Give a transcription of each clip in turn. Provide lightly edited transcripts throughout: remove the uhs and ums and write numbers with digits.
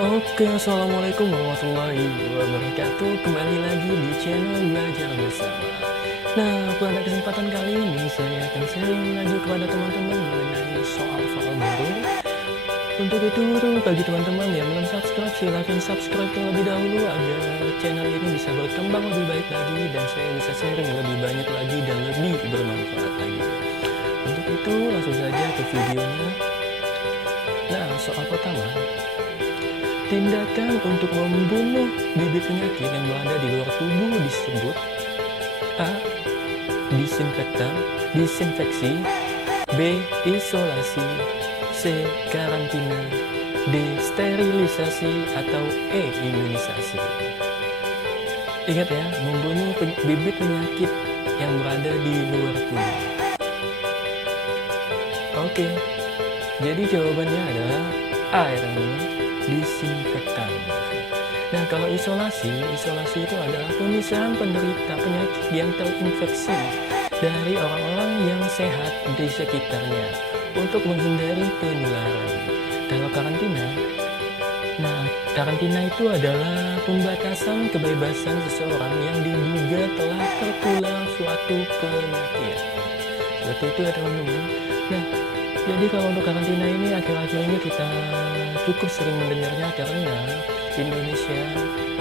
Oke, assalamualaikum warahmatullahi wabarakatuh. Kembali lagi di channel Belajar Bersama. Nah, pada kesempatan kali ini saya akan sharing lagi kepada teman-teman mengenai soal-soal baru. Untuk itu, bagi teman-teman yang belum subscribe, silahkan subscribe terlebih dahulu agar channel ini bisa berkembang lebih baik lagi dan saya bisa sharing lebih banyak lagi dan lebih bermanfaat lagi. Untuk itu, langsung saja ke videonya. Nah, soal pertama. Tindakan untuk membunuh bibit penyakit yang berada di luar tubuh disebut A. Disinfektan, disinfeksi, B. Isolasi, C. Karantina, D. Sterilisasi, atau E. Imunisasi. Ingat ya, membunuh bibit penyakit yang berada di luar tubuh. Oke, jadi jawabannya adalah A ya teman-teman. Disinfektan. Nah, kalau isolasi itu adalah pemisahan penderita penyakit yang terinfeksi dari orang-orang yang sehat di sekitarnya untuk menghindari penularan. Kalau karantina, nah karantina itu adalah pembatasan kebebasan seseorang yang diduga telah tertular suatu penyakit. Seperti itu ya teman-teman. Nah, jadi kalau untuk karantina ini akhir-akhir ini kita cukup sering mendengarnya karena di Indonesia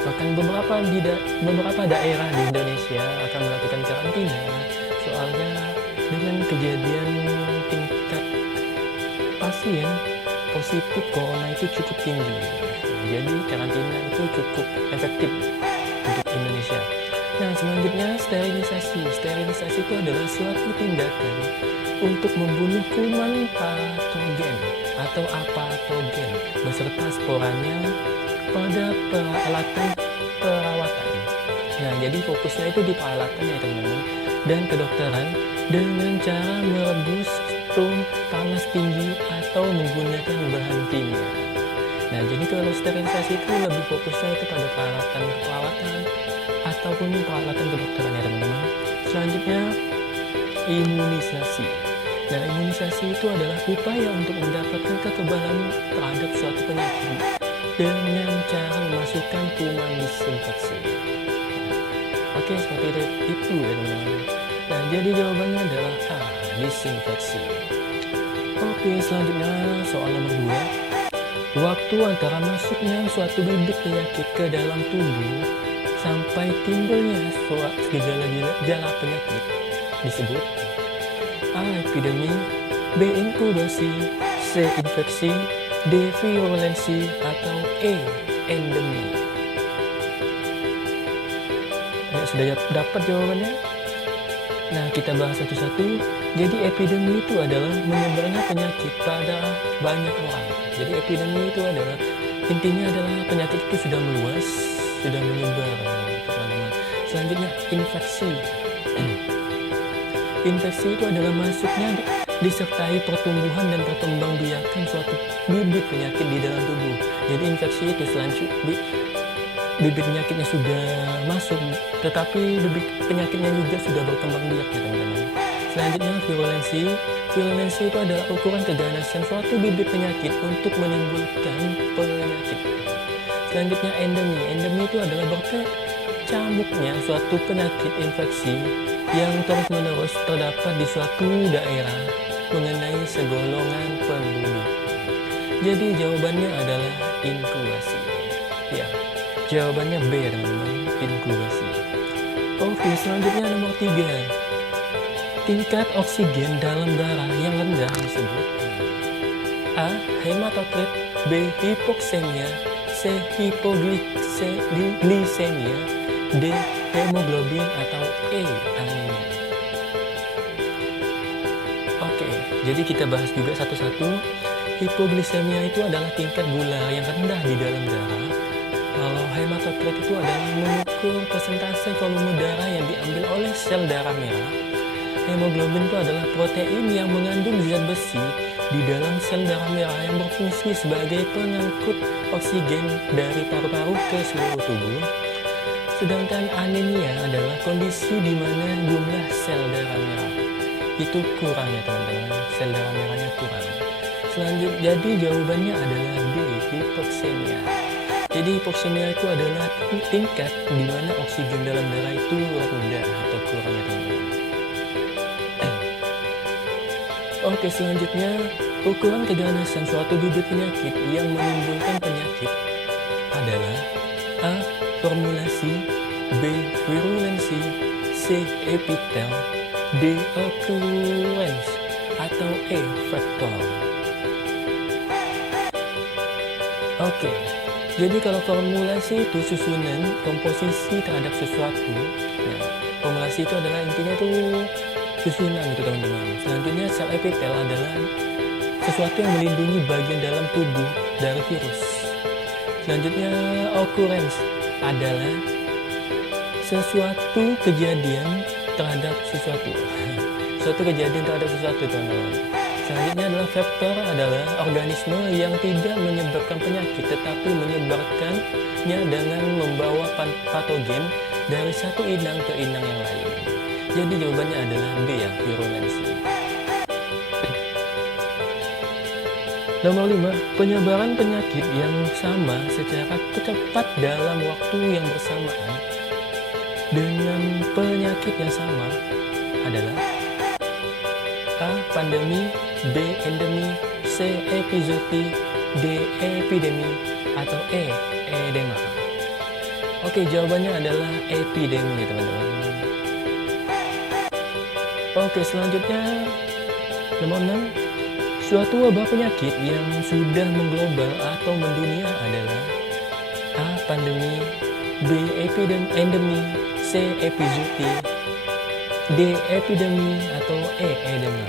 bahkan beberapa daerah di Indonesia akan melakukan karantina. Soalnya dengan kejadian tingkat pasien positif corona itu cukup tinggi. Jadi karantina itu cukup efektif untuk Indonesia. Nah, selanjutnya sterilisasi. Sterilisasi itu adalah suatu tindakan untuk membunuh kuman patogen atau apatogen beserta sporanya pada peralatan perawatan. Nah, jadi fokusnya itu di peralatan ya teman-teman dan kedokteran dengan cara merebus stum panas tinggi atau menggunakan bahan kimia. Nah, jadi kalau sterilisasi itu lebih fokusnya itu pada peralatan perawatan ataupun peralatan kedokteran ya teman-teman. Selanjutnya imunisasi. Nah, imunisasi itu adalah upaya untuk mendapatkan kekebalan terhadap suatu penyakit dengan cara memasukkan kuman disinfeksi. Oke, seperti itu ya teman-teman. Nah, jadi jawabannya adalah A, disinfeksi. Oke, selanjutnya soal nomor 2. Waktu antara masuknya suatu bibit penyakit ke dalam tubuh sampai timbulnya gejala penyakit disebut A. Epidemi, B. Inkubasi, C. Infeksi, D. Virulensi, atau E. Endemi. Ya, sudah dapat jawabannya? Nah, kita bahas satu-satu. Jadi epidemi itu adalah menyebarnya penyakit pada banyak orang. Jadi epidemi itu adalah intinya adalah penyakit itu sudah meluas, sudah menyebar teman-teman. Selanjutnya infeksi. Infeksi itu adalah masuknya disertai pertumbuhan dan perkembangbiakan suatu bibit penyakit di dalam tubuh. Jadi infeksi itu selanjutnya bibit penyakitnya sudah masuk, tetapi bibit penyakitnya juga sudah berkembang biak ya teman-teman. Selanjutnya virulensi. Virulensi itu adalah ukuran keganasan suatu bibit penyakit untuk menimbulkan penyakit. Selanjutnya endemi. Endemi itu adalah berkecamuknya suatu penyakit infeksi yang terus-menerus terdapat di suatu daerah mengenai segolongan penduduk. Jadi jawabannya adalah inkubasi. Ya, jawabannya B teman-teman, inkubasi. Oke, selanjutnya nomor 3. Tingkat oksigen dalam darah yang rendah disebut A. Hematokrit, B. Hipoksemia, C. Hipogliksemia, D. Hemoglobin, atau E. Anemia. Oke, jadi kita bahas juga satu-satu. Hipogliksemia itu adalah tingkat gula yang rendah di dalam darah. Kalau hematokrit itu adalah mengukur persentase volume darah yang diambil oleh sel darah merah. Hemoglobin itu adalah protein yang mengandung zat besi di dalam sel darah merah yang berfungsi sebagai pengangkut oksigen dari paru-paru ke seluruh tubuh. Sedangkan anemia adalah kondisi di mana jumlah sel darah merah itu kurang ya teman-teman, sel darah merahnya kurang. Selanjutnya, jadi jawabannya adalah B, hipoksemia. Jadi hipoksemia itu adalah tingkat di mana oksigen dalam darah itu rendah atau kurang ya teman-teman. Oke, selanjutnya ukuran keganasan suatu bibit penyakit yang menimbulkan penyakit adalah A. Formulasi, B. Virulensi, C. Epitel, D. Occurrence, atau E. Faktor. Oke, jadi kalau formulasi itu susunan komposisi terhadap sesuatu. Nah, formulasi itu adalah intinya itu susunan gitu teman-teman. Selanjutnya sel epitel adalah sesuatu yang melindungi bagian dalam tubuh dari virus. Selanjutnya occurrence adalah sesuatu kejadian terhadap sesuatu. Suatu kejadian terhadap sesuatu teman-teman. Selanjutnya adalah faktor adalah organisme yang tidak menyebabkan penyakit tetapi menyebarkannya dengan membawa patogen dari satu inang ke inang yang lain. Jadi jawabannya adalah B ya, virulensi. Nomor 5, penyebaran penyakit yang sama secara cepat dalam waktu yang bersamaan dengan penyakit yang sama adalah A. Pandemi, B. Endemi, C. Epizootik, D. Epidemi, atau E. Edema. Oke, jawabannya adalah epidemi teman-teman. Oke, selanjutnya nomor 6, suatu wabah penyakit yang sudah mengglobal atau mendunia adalah A. Pandemi, B. Endemi, C. Epizootik, D. Epidemi, atau E. Edema.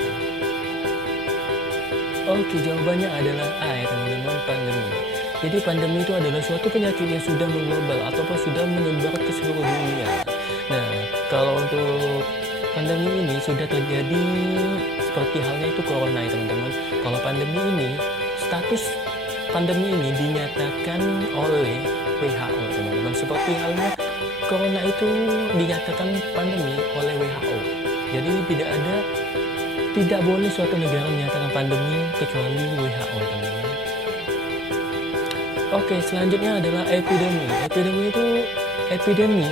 Oke, jawabannya adalah A ya teman-teman, pandemi. Jadi pandemi itu adalah suatu penyakit yang sudah mengglobal ataupun sudah menyebar ke seluruh dunia. Nah, kalau untuk pandemi ini sudah terjadi seperti halnya itu corona ya teman-teman. Kalau pandemi ini, status pandemi ini dinyatakan oleh WHO teman-teman. Seperti halnya corona itu dinyatakan pandemi oleh WHO. Jadi tidak boleh suatu negara menyatakan pandemi kecuali WHO teman-teman. Oke, selanjutnya adalah epidemi. Epidemi.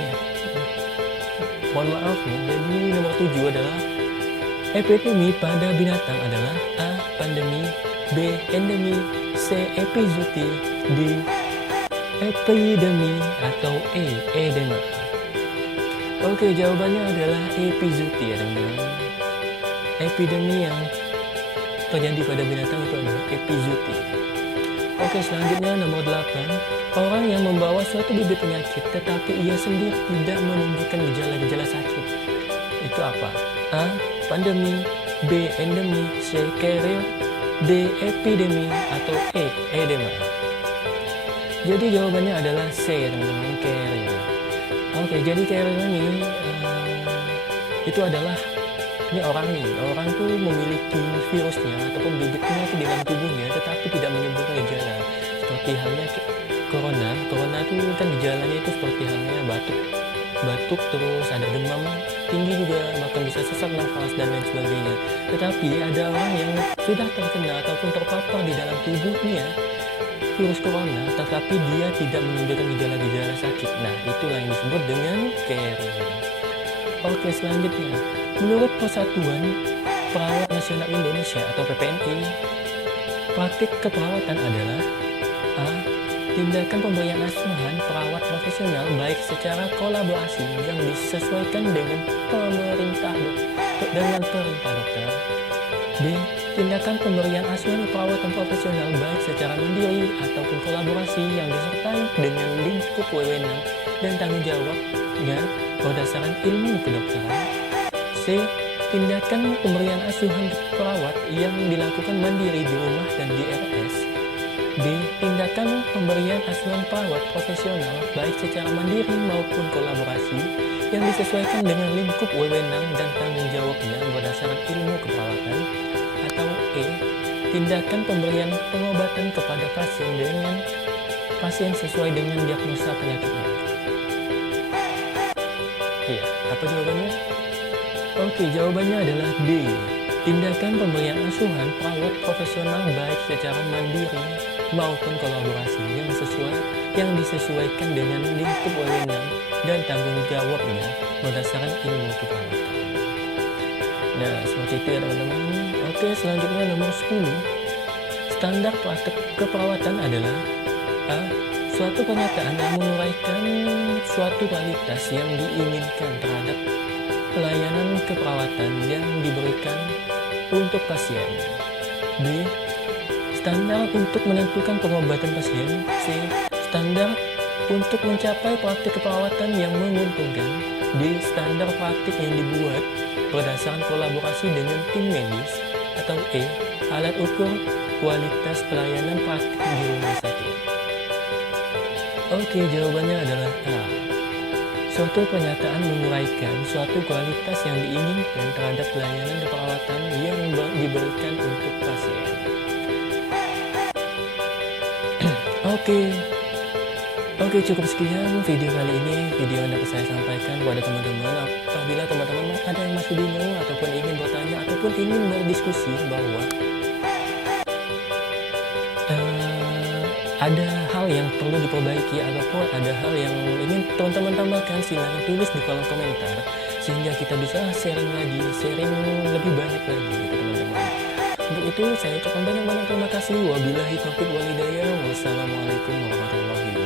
Mohon maaf nih, jadi nomor 7 adalah epidemi pada binatang adalah A. Pandemi, B. Endemi, C. Epizootik, D. Epidemi, atau E. Edema. Oke, jawabannya adalah epizootik ya teman-teman. Epidemi yang terjadi pada binatang itu adalah epizootik. Oke, selanjutnya nomor 8, orang yang membawa suatu bibit penyakit tetapi ia sendiri tidak menunjukkan gejala-gejala sakit. Itu apa? A. Pandemi, B. Endemi, C. Carrier, D. Epidemi, atau E. Edema. Jadi jawabannya adalah C teman-teman, carrier. Oke, jadi carrier ini itu adalah orang tuh memiliki virusnya ataupun bibit penyakit di dalam tubuhnya tetapi tidak menyebabkan gejala. Seperti halnya corona tuh kan gejalanya itu seperti halnya batuk terus ada demam tinggi juga, bahkan bisa sesak nafas dan lain sebagainya. Tetapi ada orang yang sudah terkena ataupun terpapar di dalam tubuhnya virus corona tetapi dia tidak menunjukkan gejala-gejala sakit. Nah, itulah yang disebut dengan carrier. Oke, selanjutnya menurut Persatuan Perawat Nasional Indonesia atau PPNI, praktik keperawatan adalah A. Tindakan pemberian asuhan perawat profesional baik secara kolaborasi yang disesuaikan dengan perintah dokter. B. Tindakan pemberian asuhan perawatan profesional baik secara mandiri ataupun kolaborasi yang disertai dengan lingkup wewenang dan tanggung jawabnya berdasarkan ilmu kedokteran. C. Tindakan pemberian asuhan perawat yang dilakukan mandiri di rumah dan di RS. D. Tindakan pemberian asuhan perawat profesional baik secara mandiri maupun kolaborasi yang disesuaikan dengan lingkup wewenang dan tanggung jawabnya berdasarkan ilmu keperawatan. Atau E. Tindakan pemberian pengobatan kepada pasien sesuai dengan diagnosa penyakitnya. Iya, apa jawabannya? Oke, jawabannya adalah D. Tindakan pemberian asuhan perawat profesional baik secara mandiri maupun kolaborasi yang disesuaikan dengan lingkup wewenang dan tanggung jawabnya berdasarkan ilmu keperawatan. Nah, seperti itu ya teman-teman. Oke, selanjutnya nomor 10. Standar praktek keperawatan adalah A. Suatu pernyataan yang menguraikan suatu kualitas yang diinginkan terhadap pelayanan keperawatan yang diberikan untuk pasien. B. Standar untuk menentukan pengobatan pasien. C. Standar untuk mencapai praktik keperawatan yang menguntungkan. D. Standar praktik yang dibuat berdasarkan kolaborasi dengan tim medis. Atau E. Alat ukur kualitas pelayanan praktik di rumah sakit. Oke, jawabannya adalah A. Suatu pernyataan menguraikan suatu kualitas yang diinginkan terhadap pelayanan keperawatan yang diberikan untuk pasien. Oke, cukup sekian video kali ini. Video yang dapat saya sampaikan kepada teman-teman. Apabila teman-teman ada yang masih bingung ataupun ingin bertanya ataupun ingin berdiskusi bahwa ada hal yang perlu diperbaiki ataupun ada hal yang ingin teman-teman tambahkan, silahkan tulis di kolom komentar sehingga kita bisa sharing lebih banyak lagi gitu teman-teman. Untuk itu saya ucapkan banyak-banyak terima kasih. Wabillahi taufiq walhidayah. Wassalamualaikum warahmatullahi wabarakatuh.